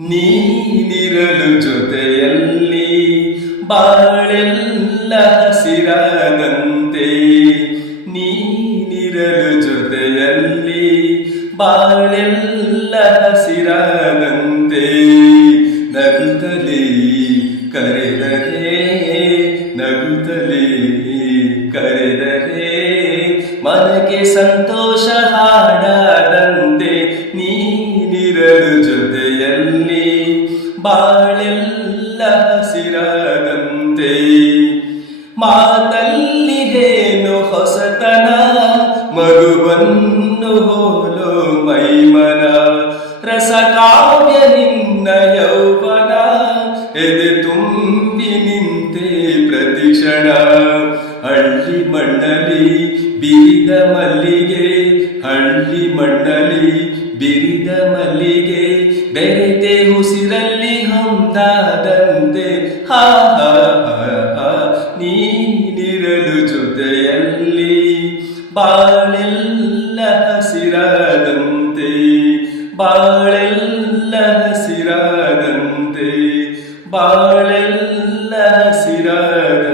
ನೀನಿರಲು ಜೊತೆಯಲ್ಲಿ ಬಾಳೆಲ್ಲ ಹಸಿರಾದಂತೆ ನೀನಿರಲು ಜೊತೆಯಲ್ಲಿ ಬಾಳೆಲ್ಲ ಹಸಿರಾದಂತೆ ನಗುತ್ತಲೇ ಕರೆದರೆ ನಗುತ್ತಲೇ ಕರೆದರೆ, ಮನಕ್ಕೆ ಸಂತೋಷ ಹಾಡಾದಂತೆ. ಬಾಳೆಲ್ಲ ಹಸಿರಾದಂತೆ. ಮಾತಲ್ಲಿ ಏನು ಹೊಸತನ? ಮಗುವನ್ನು ಹೋಲು ಮೈಮನ. ರಸಕಾವ್ಯ ನಿನ್ನ ಯೌವನ. ಎದೆ ತುಂಬಿ ನಿಂತೆ ಪ್ರತಿಕ್ಷಣ. ಹಳ್ಳಿ ಮಂಡಲಿ ಬಿರಿದ ಮಲ್ಲಿಗೆ. ಹಳ್ಳಿ ಮಂಡಲಿ ಬಿರಿದ ಮಲ್ಲಿಗೆ. ಬೆರೆತೆ ಉಸಿರಲ್ಲಿ ಹಂದಾದಂತೆ ಹಾ ಹಾ ಹಾ ನೀನಿರಲು ಜೊತೆಯಲ್ಲಿ ಬಾಳೆಲ್ಲ ಹಸಿರಾದಂತೆ ಬಾಳೆಲ್ಲ ಹಸಿರಾದಂತೆ ಬಾಳೆಲ್ಲ ಹಸಿರಾದಂತೆ.